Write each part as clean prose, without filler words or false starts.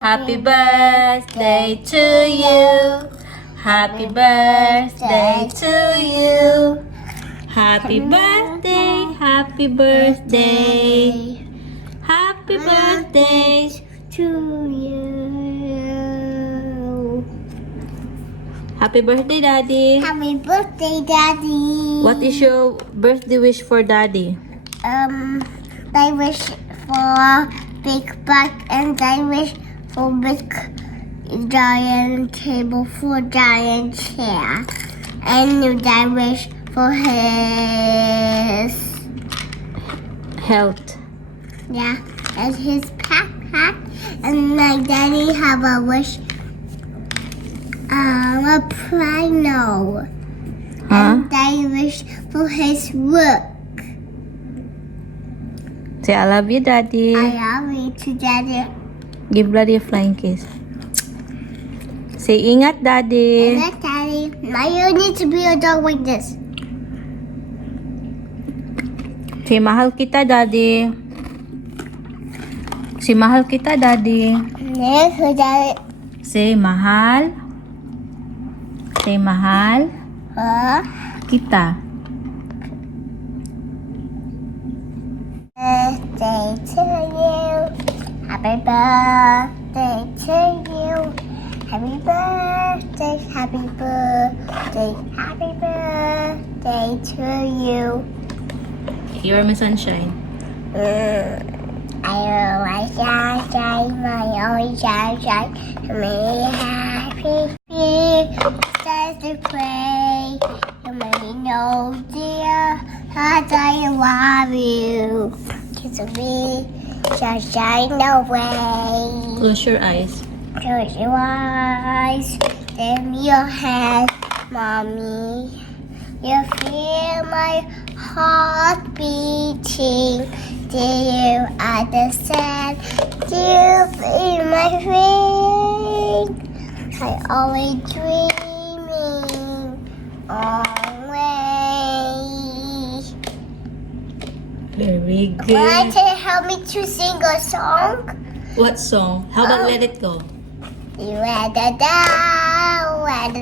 Happy birthday to you. Happy birthday to you. Happy birthday, happy birthday. Happy birthday to you. Happy birthday, Daddy. Happy birthday, Daddy. What is your birthday wish for Daddy? I wish for big bag and I wish for big giant table for giant chair. And I wish for his Health. and his backpack. And my daddy have a wish a piano. Huh? And I wish for his work. Say I love you, Daddy. I love you to Daddy. Give Daddy a flying kiss. Say ingat, Daddy. And that Daddy. Now you need to be a dog like this. Say mahal kita, Daddy. Say mahal kita, Daddy. Next, Daddy. Say mahal. Say mahal kita. Birthday to you. Happy birthday to you. Happy birthday, happy birthday, happy birthday to you. You are my sunshine. I will my sunshine, my only sunshine. May happy birthday to pray. You may know, dear, that I love you. Kiss me, sunshine away. Close your eyes. Close your eyes, dim your head, mommy. You feel my heart beating. Do you understand? Do you feel my pain? I always dreaming always. Very Why good. can you help me to sing a song? What song? How about Let It Go? You weather down,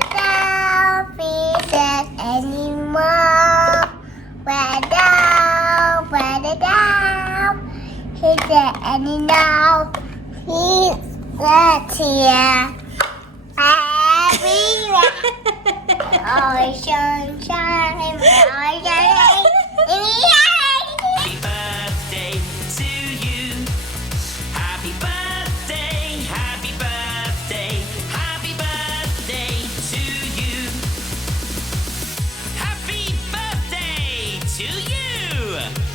be sad anymore. Weather down, he's there any now. He's not here. Everywhere. Oh, sunshine, oh, sunshine. Happy birthday to you. Happy birthday, happy birthday, happy birthday to you. Happy birthday to you.